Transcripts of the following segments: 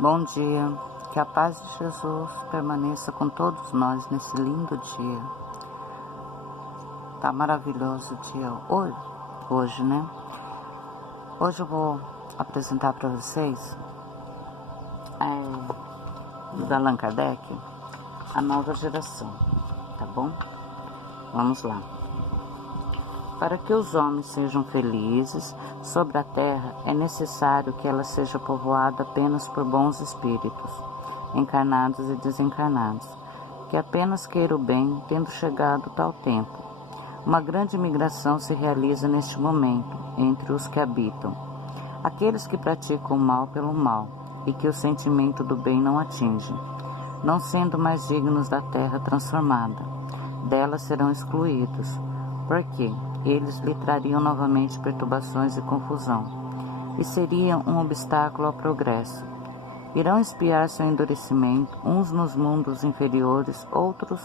Bom dia, que a paz de Jesus permaneça com todos nós nesse lindo dia. Tá maravilhoso o dia hoje, né? Hoje eu vou apresentar para vocês do Allan Kardec, a nova geração, tá bom? Vamos lá. Para que os homens sejam felizes sobre a terra, é necessário que ela seja povoada apenas por bons espíritos, encarnados e desencarnados, que apenas queiram o bem, tendo chegado tal tempo. Uma grande migração se realiza neste momento entre os que habitam, aqueles que praticam o mal pelo mal, e que o sentimento do bem não atinge, não sendo mais dignos da terra transformada. Dela serão excluídos, porque eles lhe trariam novamente perturbações e confusão, e seriam um obstáculo ao progresso. Irão espiar seu endurecimento, uns nos mundos inferiores, outros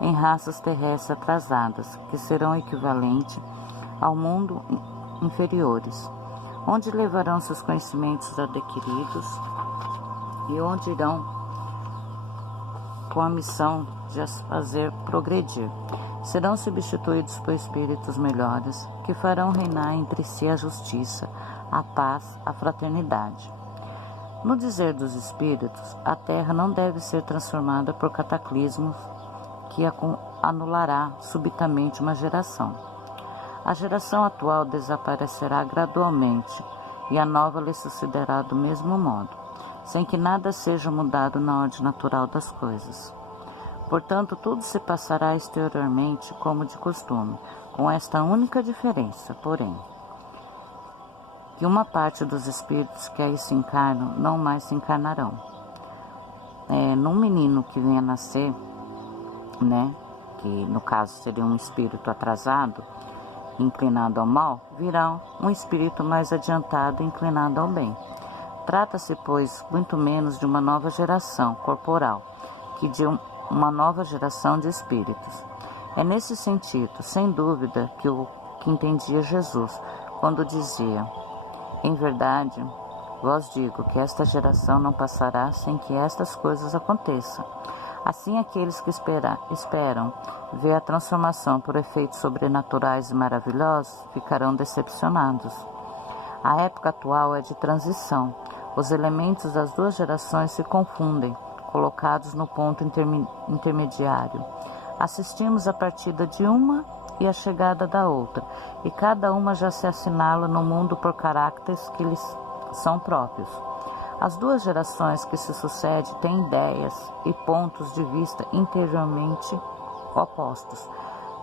em raças terrestres atrasadas, que serão equivalentes ao mundo inferiores, onde levarão seus conhecimentos adquiridos e onde irão com a missão de as fazer progredir. Serão substituídos por espíritos melhores, que farão reinar entre si a justiça, a paz, a fraternidade. No dizer dos espíritos, a terra não deve ser transformada por cataclismos que anulará subitamente uma geração. A geração atual desaparecerá gradualmente e a nova lhe sucederá do mesmo modo, sem que nada seja mudado na ordem natural das coisas. Portanto, tudo se passará exteriormente como de costume, com esta única diferença, porém, que uma parte dos espíritos que aí se encarnam não mais se encarnarão. Num menino que venha nascer, né, que no caso seria um espírito atrasado, inclinado ao mal, virá um espírito mais adiantado, inclinado ao bem. Trata-se, pois, muito menos de uma nova geração corporal, que de uma nova geração de espíritos. É nesse sentido, sem dúvida, que entendia Jesus, quando dizia: em verdade, vos digo que esta geração não passará sem que estas coisas aconteçam. Assim, aqueles que esperam ver a transformação por efeitos sobrenaturais e maravilhosos ficarão decepcionados. A época atual é de transição. Os elementos das duas gerações se confundem, colocados no ponto intermediário. Assistimos à partida de uma e à chegada da outra, e cada uma já se assinala no mundo por caracteres que lhes são próprios. As duas gerações que se sucedem têm ideias e pontos de vista interiormente opostos,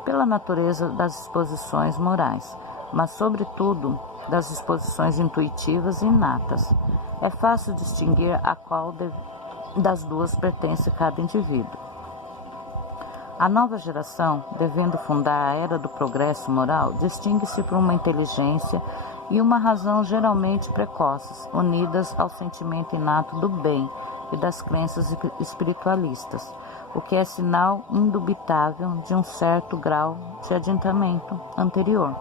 pela natureza das disposições morais, mas sobretudo das disposições intuitivas e inatas. É fácil distinguir a qual das duas pertence cada indivíduo. A nova geração, devendo fundar a era do progresso moral, distingue-se por uma inteligência e uma razão geralmente precoces, unidas ao sentimento inato do bem e das crenças espiritualistas, o que é sinal indubitável de um certo grau de adiantamento anterior.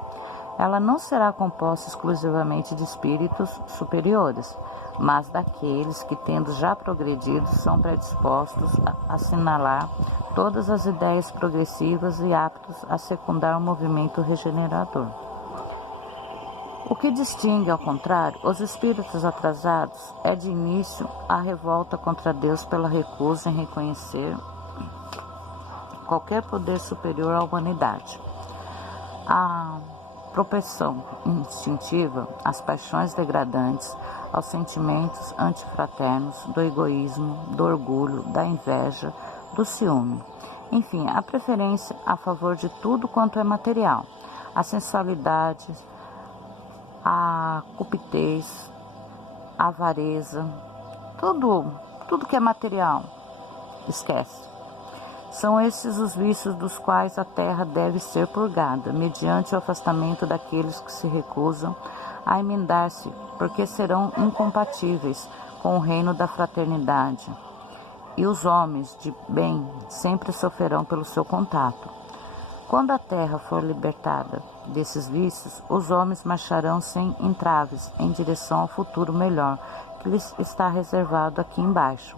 Ela não será composta exclusivamente de espíritos superiores, mas daqueles que, tendo já progredido, são predispostos a assinalar todas as ideias progressivas e aptos a secundar o movimento regenerador. O que distingue, ao contrário, os espíritos atrasados é de início a revolta contra Deus pela recusa em reconhecer qualquer poder superior à humanidade. A propensão instintiva às paixões degradantes, aos sentimentos antifraternos, do egoísmo, do orgulho, da inveja, do ciúme. Enfim, a preferência a favor de tudo quanto é material, a sensualidade, a cupidez, a avareza, tudo que é material, esquece. São esses os vícios dos quais a terra deve ser purgada, mediante o afastamento daqueles que se recusam a emendar-se, porque serão incompatíveis com o reino da fraternidade. E os homens de bem sempre sofrerão pelo seu contato. Quando a terra for libertada desses vícios, os homens marcharão sem entraves em direção ao futuro melhor lhes está reservado aqui embaixo,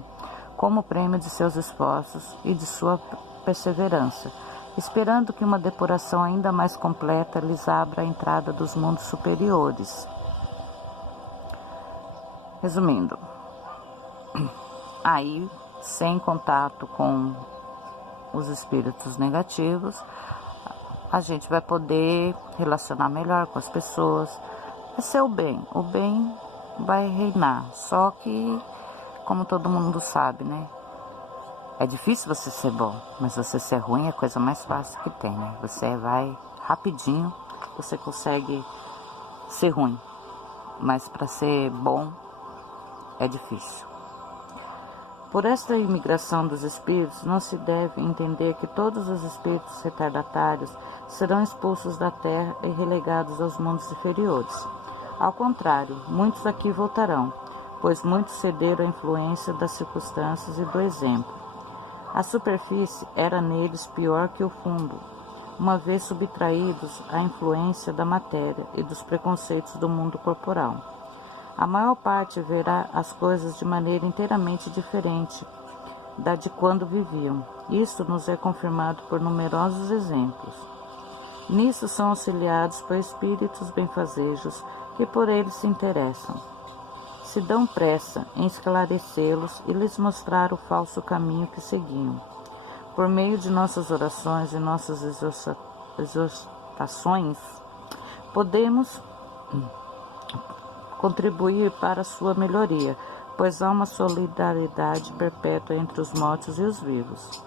como prêmio de seus esforços e de sua perseverança, esperando que uma depuração ainda mais completa lhes abra a entrada dos mundos superiores. Resumindo, aí, sem contato com os espíritos negativos, a gente vai poder relacionar melhor com as pessoas, é ser o bem vai reinar, só que, como todo mundo sabe, né, é difícil você ser bom, mas você ser ruim é a coisa mais fácil que tem, né, você vai rapidinho, você consegue ser ruim, mas para ser bom é difícil. Por esta imigração dos espíritos, não se deve entender que todos os espíritos retardatários serão expulsos da terra e relegados aos mundos inferiores. Ao contrário, muitos daqui voltarão, pois muitos cederam à influência das circunstâncias e do exemplo. A superfície era neles pior que o fundo, uma vez subtraídos à influência da matéria e dos preconceitos do mundo corporal. A maior parte verá as coisas de maneira inteiramente diferente da de quando viviam. Isto nos é confirmado por numerosos exemplos. Nisso são auxiliados por espíritos benfazejos que por eles se interessam. Se dão pressa em esclarecê-los e lhes mostrar o falso caminho que seguiam. Por meio de nossas orações e nossas exortações, podemos contribuir para a sua melhoria, pois há uma solidariedade perpétua entre os mortos e os vivos.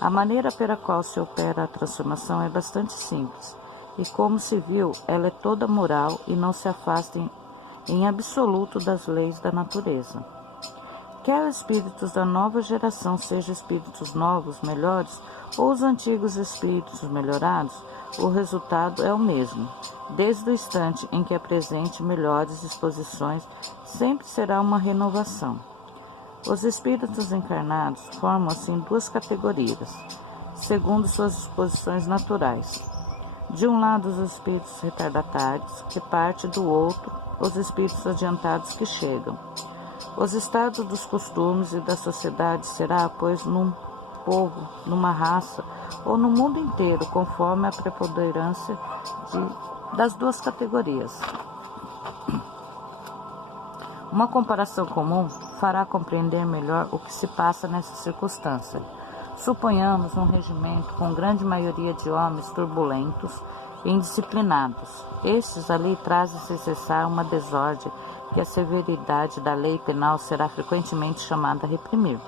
A maneira pela qual se opera a transformação é bastante simples, e como se viu, ela é toda moral e não se afasta em absoluto das leis da natureza. Quer os espíritos da nova geração sejam espíritos novos, melhores, ou os antigos espíritos melhorados, o resultado é o mesmo. Desde o instante em que apresente melhores disposições, sempre será uma renovação. Os espíritos encarnados formam assim duas categorias, segundo suas disposições naturais. De um lado, os espíritos retardatários, que parte do outro, os espíritos adiantados que chegam. Os estados dos costumes e da sociedade será, pois, num povo, numa raça ou no mundo inteiro, conforme a preponderância das duas categorias. Uma comparação comum fará compreender melhor o que se passa nessa circunstância. Suponhamos um regimento com grande maioria de homens turbulentos e indisciplinados. Estes ali trazem-se cessar uma desordem que a severidade da lei penal será frequentemente chamada a reprimir.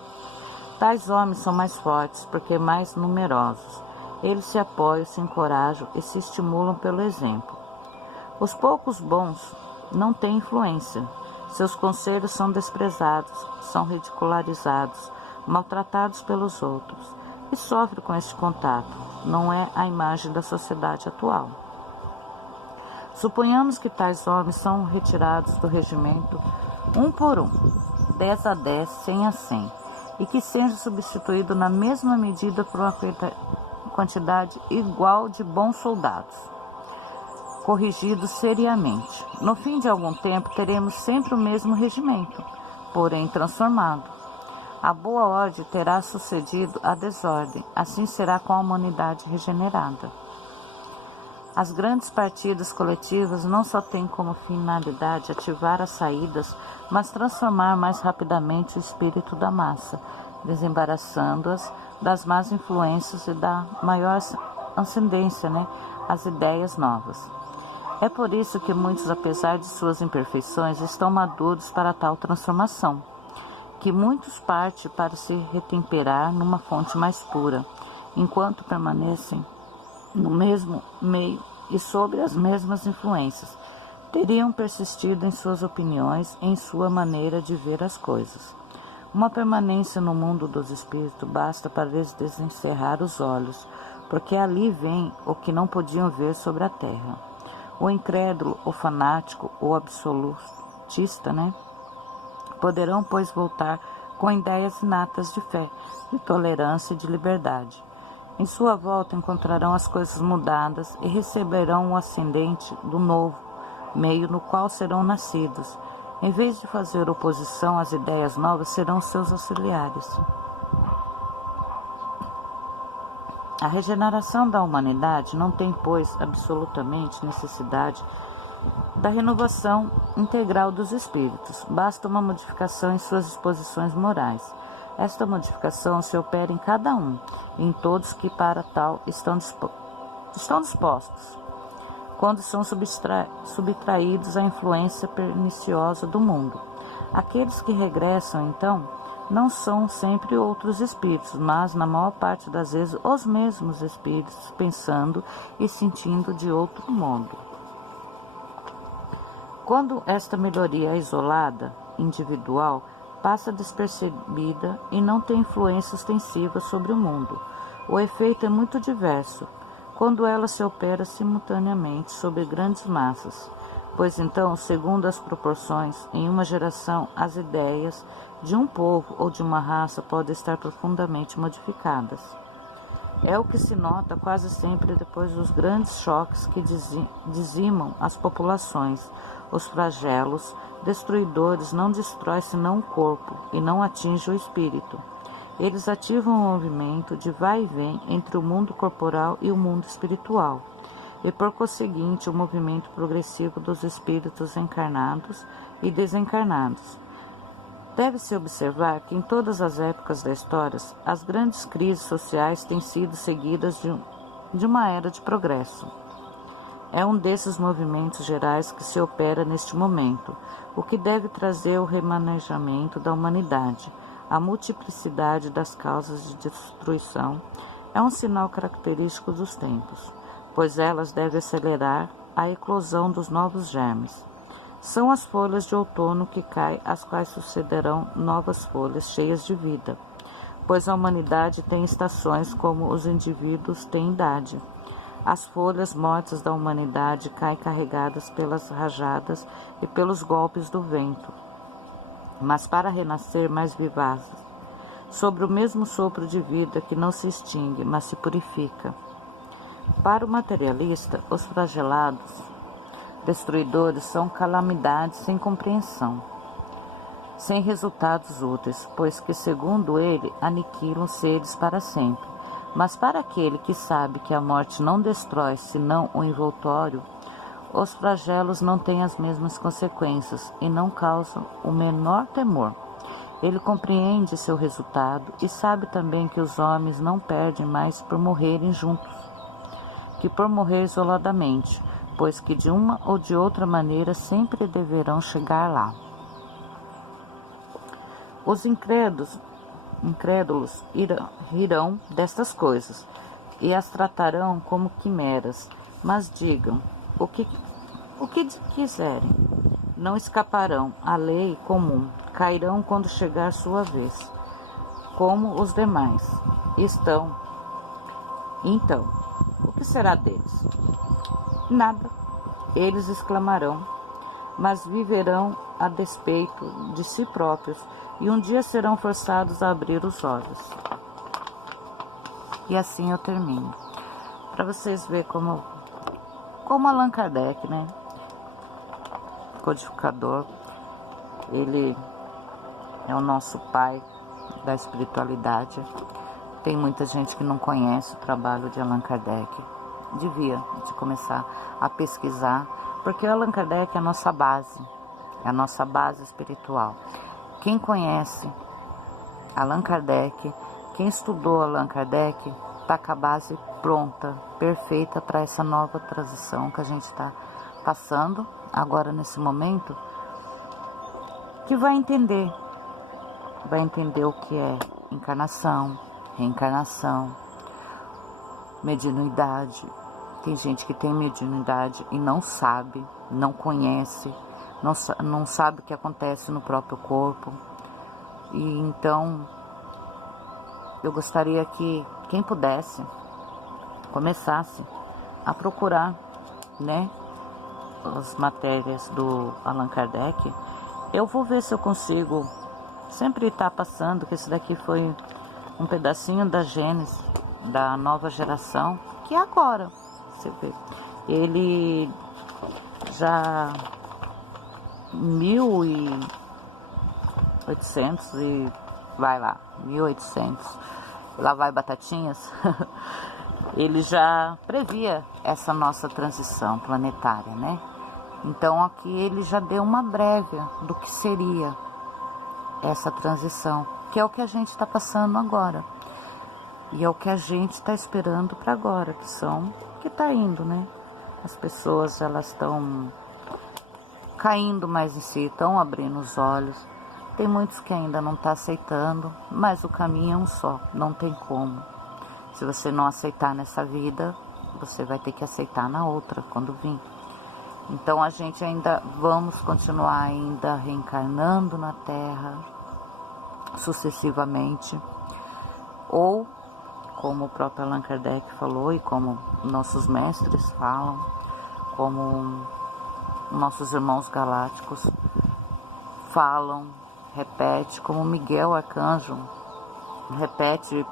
Tais homens são mais fortes porque mais numerosos. Eles se apoiam, se encorajam e se estimulam pelo exemplo. Os poucos bons não têm influência. Seus conselhos são desprezados, são ridicularizados, maltratados pelos outros, e sofrem com este contato. Não é a imagem da sociedade atual. Suponhamos que tais homens são retirados do regimento um por um, 10 a 10, 100 a 100, e que sejam substituídos na mesma medida por uma quantidade igual de bons soldados, corrigidos seriamente. No fim de algum tempo, teremos sempre o mesmo regimento, porém transformado. A boa ordem terá sucedido à desordem, assim será com a humanidade regenerada. As grandes partidas coletivas não só têm como finalidade ativar as saídas, mas transformar mais rapidamente o espírito da massa, desembaraçando-as das más influências e da maior ascendência, às ideias novas. É por isso que muitos, apesar de suas imperfeições, estão maduros para tal transformação, que muitos partem para se retemperar numa fonte mais pura, enquanto permanecem no mesmo meio e sobre as mesmas influências, teriam persistido em suas opiniões e em sua maneira de ver as coisas. Uma permanência no mundo dos espíritos basta para lhes desencerrar os olhos, porque ali vem o que não podiam ver sobre a terra. O incrédulo, o fanático, o absolutista, poderão, pois, voltar com ideias inatas de fé, de tolerância e de liberdade. Em sua volta encontrarão as coisas mudadas e receberão o ascendente do novo meio no qual serão nascidos, Em vez de fazer oposição às ideias novas, serão seus auxiliares. A regeneração da humanidade não tem, pois, absolutamente necessidade da renovação integral dos espíritos. Basta uma modificação em suas disposições morais. Esta modificação se opera em cada um, em todos que para tal estão dispostos, quando são subtraídos à influência perniciosa do mundo. Aqueles que regressam, então, não são sempre outros espíritos, mas, na maior parte das vezes, os mesmos espíritos, pensando e sentindo de outro modo. Quando esta melhoria é isolada, individual, passa despercebida e não tem influência ostensiva sobre o mundo. O efeito é muito diverso, quando ela se opera simultaneamente sobre grandes massas, pois então, segundo as proporções, em uma geração, as ideias de um povo ou de uma raça podem estar profundamente modificadas. É o que se nota quase sempre depois dos grandes choques que dizimam as populações. Os flagelos destruidores não destroem senão o corpo e não atingem o espírito. Eles ativam o movimento de vai e vem entre o mundo corporal e o mundo espiritual, e por conseguinte o movimento progressivo dos espíritos encarnados e desencarnados. Deve-se observar que em todas as épocas da história, as grandes crises sociais têm sido seguidas de uma era de progresso. É um desses movimentos gerais que se opera neste momento, o que deve trazer o remanejamento da humanidade. A multiplicidade das causas de destruição é um sinal característico dos tempos, pois elas devem acelerar a eclosão dos novos germes. São as folhas de outono que caem, as quais sucederão novas folhas cheias de vida, pois a humanidade tem estações como os indivíduos têm idade. As folhas mortas da humanidade caem carregadas pelas rajadas e pelos golpes do vento, mas para renascer mais vivazes, sobre o mesmo sopro de vida que não se extingue, mas se purifica. Para o materialista, os flagelados destruidores são calamidades sem compreensão, sem resultados úteis, pois que, segundo ele, aniquilam seres para sempre. Mas para aquele que sabe que a morte não destrói senão o envoltório, os flagelos não têm as mesmas consequências e não causam o menor temor. Ele compreende seu resultado e sabe também que os homens não perdem mais por morrerem juntos, que por morrer isoladamente, pois que de uma ou de outra maneira sempre deverão chegar lá. Os incrédulos rirão destas coisas e as tratarão como quimeras, mas digam o que quiserem. Não escaparão à lei comum, cairão quando chegar sua vez, como os demais. Então, o que será deles? Nada, eles exclamarão, mas viverão a despeito de si próprios e um dia serão forçados a abrir os olhos. E assim eu termino. Para vocês verem como Allan Kardec, né, codificador, ele é o nosso pai da espiritualidade. Tem muita gente que não conhece o trabalho de Allan Kardec. Devia de começar a pesquisar, porque o Allan Kardec é a nossa base espiritual. Quem conhece Allan Kardec, quem estudou Allan Kardec, está com a base pronta, perfeita para essa nova transição que a gente está passando agora nesse momento, que vai entender o que é encarnação, reencarnação, mediunidade. Tem gente que tem mediunidade e não sabe, não conhece, não sabe o que acontece no próprio corpo. E então eu gostaria que quem pudesse começasse a procurar, né, as matérias do Allan Kardec. Eu vou ver se eu consigo sempre estar passando, que esse daqui foi um pedacinho da Gênesis, da nova geração, que é agora, você vê. Ele já 1800 e vai lá, 1800, lá vai Batatinhas, ele já previa essa nossa transição planetária, né? Então aqui ele já deu uma prévia do que seria essa transição, que é o que a gente está passando agora. E é o que a gente está esperando para agora, que está indo, né? As pessoas, elas estão caindo mais em si, estão abrindo os olhos. Tem muitos que ainda não estão aceitando, mas o caminho é um só, não tem como. Se você não aceitar nessa vida, você vai ter que aceitar na outra, quando vir. Então a gente ainda vamos continuar ainda reencarnando na Terra sucessivamente, ou como o próprio Allan Kardec falou e como nossos mestres falam, como nossos irmãos galácticos falam, repete, como Miguel Arcanjo repete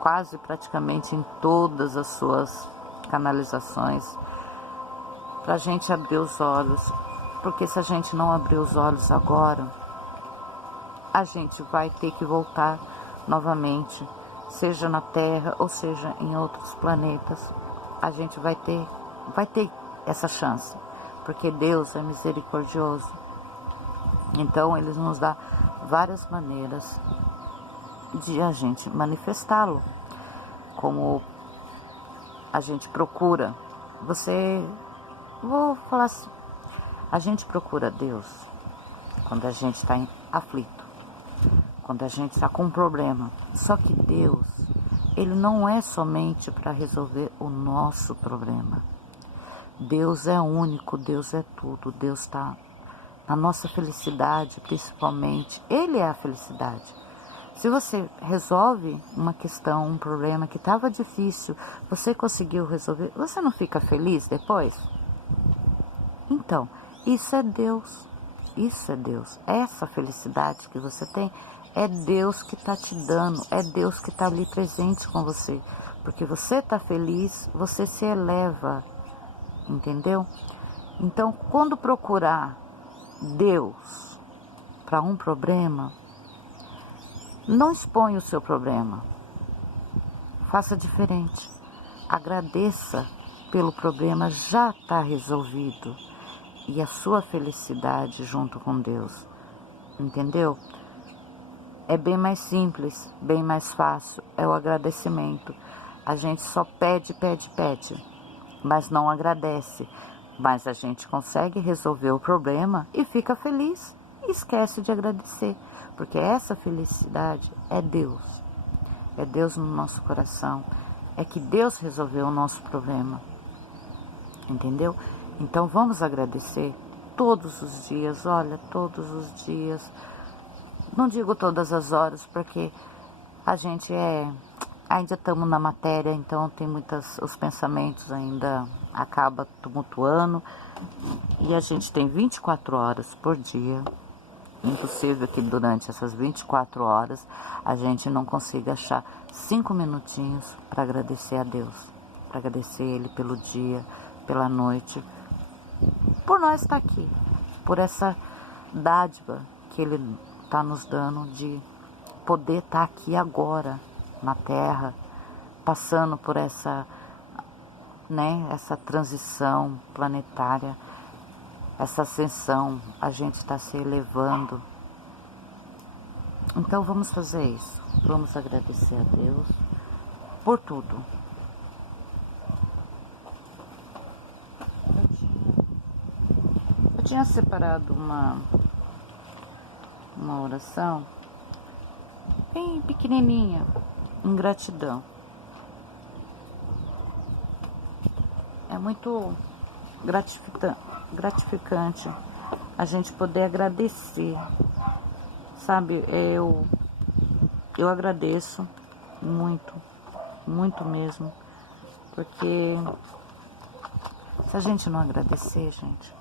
quase praticamente em todas as suas canalizações, para a gente abrir os olhos, porque se a gente não abrir os olhos agora, a gente vai ter que voltar novamente, seja na Terra ou seja em outros planetas. A gente vai ter essa chance, porque Deus é misericordioso. Então Ele nos dá várias maneiras de a gente manifestá-lo, como a gente procura. Vou falar assim, a gente procura Deus quando a gente está aflito, quando a gente está com um problema. Só que Deus, Ele não é somente para resolver o nosso problema. Deus é único, Deus é tudo, Deus está na nossa felicidade, principalmente. Ele é a felicidade. Se você resolve uma questão, um problema que estava difícil, você conseguiu resolver, você não fica feliz depois? Então, isso é Deus. Isso é Deus. Essa felicidade que você tem é Deus que está te dando, é Deus que está ali presente com você. Porque você está feliz, você se eleva, entendeu? Então, quando procurar Deus para um problema, não exponha o seu problema. Faça diferente. Agradeça pelo problema já está resolvido. E a sua felicidade junto com Deus. Entendeu? É bem mais simples, bem mais fácil. É o agradecimento. A gente só pede, mas não agradece. Mas a gente consegue resolver o problema e fica feliz. E esquece de agradecer. Porque essa felicidade é Deus. É Deus no nosso coração. É que Deus resolveu o nosso problema. Entendeu? Então vamos agradecer todos os dias, olha, todos os dias. Não digo todas as horas, porque a gente ainda estamos na matéria, então tem os pensamentos ainda acabam tumultuando. E a gente tem 24 horas por dia. Impossível que durante essas 24 horas a gente não consiga achar 5 minutinhos para agradecer a Deus. Para agradecer Ele pelo dia, pela noite, por nós estar aqui, por essa dádiva que Ele está nos dando de poder estar aqui agora na Terra, passando por essa transição planetária, essa ascensão, a gente está se elevando. Então vamos fazer isso, vamos agradecer a Deus por tudo. Eu tinha separado uma oração bem pequenininha, em gratidão. É muito gratificante a gente poder agradecer, sabe? Eu agradeço muito, muito mesmo, porque se a gente não agradecer, gente,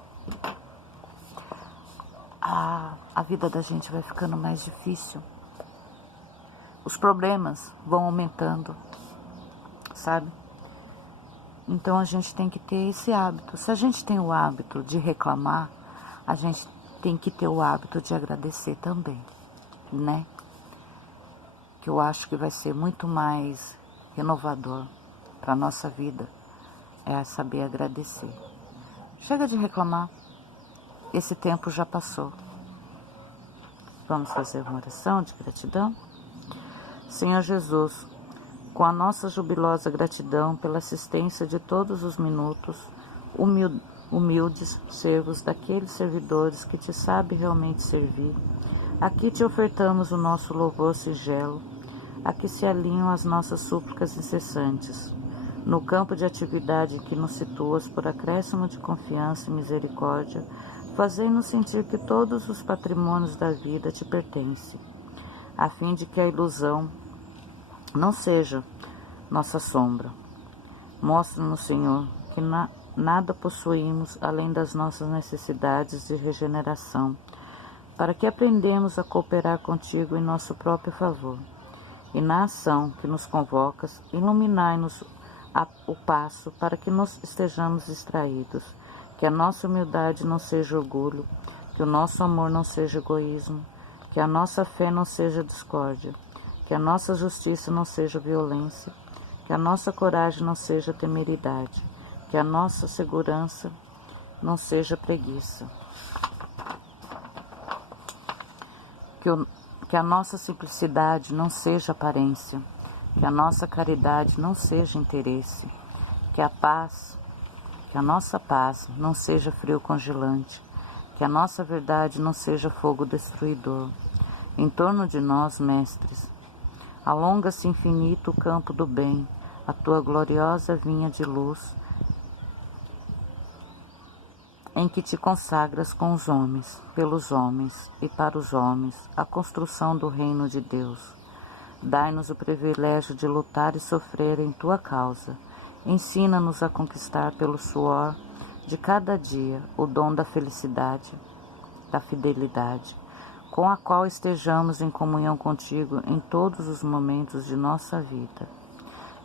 a vida da gente vai ficando mais difícil. Os problemas vão aumentando, sabe? Então a gente tem que ter esse hábito. Se a gente tem o hábito de reclamar, a gente tem que ter o hábito de agradecer também, né? Que eu acho que vai ser muito mais renovador para a nossa vida, é saber agradecer. Chega de reclamar, esse tempo já passou. Vamos fazer uma oração de gratidão? Senhor Jesus, com a nossa jubilosa gratidão pela assistência de todos os minutos, humildes servos daqueles servidores que te sabem realmente servir, aqui te ofertamos o nosso louvor singelo, a que se alinham as nossas súplicas incessantes. No campo de atividade em que nos situas por acréscimo de confiança e misericórdia, fazei-nos sentir que todos os patrimônios da vida te pertencem, a fim de que a ilusão não seja nossa sombra. Mostra-nos, Senhor, que nada possuímos além das nossas necessidades de regeneração, para que aprendemos a cooperar contigo em nosso próprio favor. E na ação que nos convocas, iluminai-nos o passo para que não estejamos distraídos, que a nossa humildade não seja orgulho, que o nosso amor não seja egoísmo, que a nossa fé não seja discórdia, que a nossa justiça não seja violência, que a nossa coragem não seja temeridade, que a nossa segurança não seja preguiça, que a nossa simplicidade não seja aparência, que a nossa caridade não seja interesse, que a nossa paz não seja frio congelante, que a nossa verdade não seja fogo destruidor. Em torno de nós, mestres, alonga-se infinito o campo do bem, a tua gloriosa vinha de luz, em que te consagras com os homens, pelos homens e para os homens, a construção do reino de Deus. Dai-nos o privilégio de lutar e sofrer em tua causa. Ensina-nos a conquistar pelo suor de cada dia o dom da felicidade, da fidelidade, com a qual estejamos em comunhão contigo em todos os momentos de nossa vida.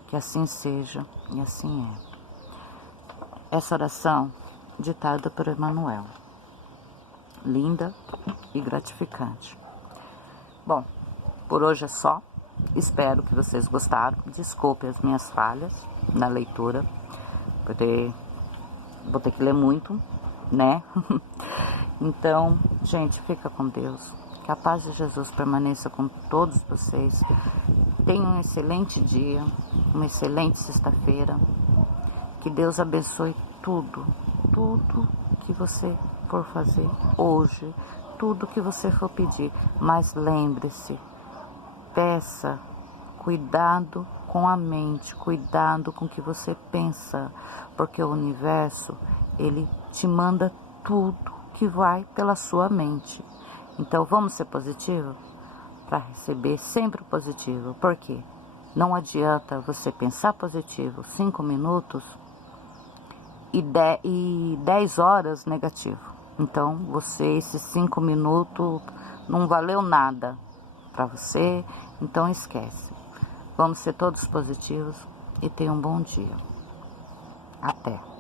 Que assim seja e assim é. Essa oração ditada por Emmanuel. Linda e gratificante. Bom, por hoje é só. Espero que vocês gostaram. Desculpe as minhas falhas na leitura, porque vou ter que ler muito, né? Então, gente, fica com Deus. Que a paz de Jesus permaneça com todos vocês. Tenham um excelente dia, uma excelente sexta-feira. Que Deus abençoe tudo que você for fazer hoje, tudo que você for pedir. Mas lembre-se, peça, cuidado com a mente, cuidado com o que você pensa, porque o universo, ele te manda tudo que vai pela sua mente. Então vamos ser positivos para receber sempre positivo, porque não adianta você pensar positivo 5 minutos e 10 horas negativo. Então esses 5 minutos não valeu nada para você, então esquece. Vamos ser todos positivos e tenham um bom dia. Até!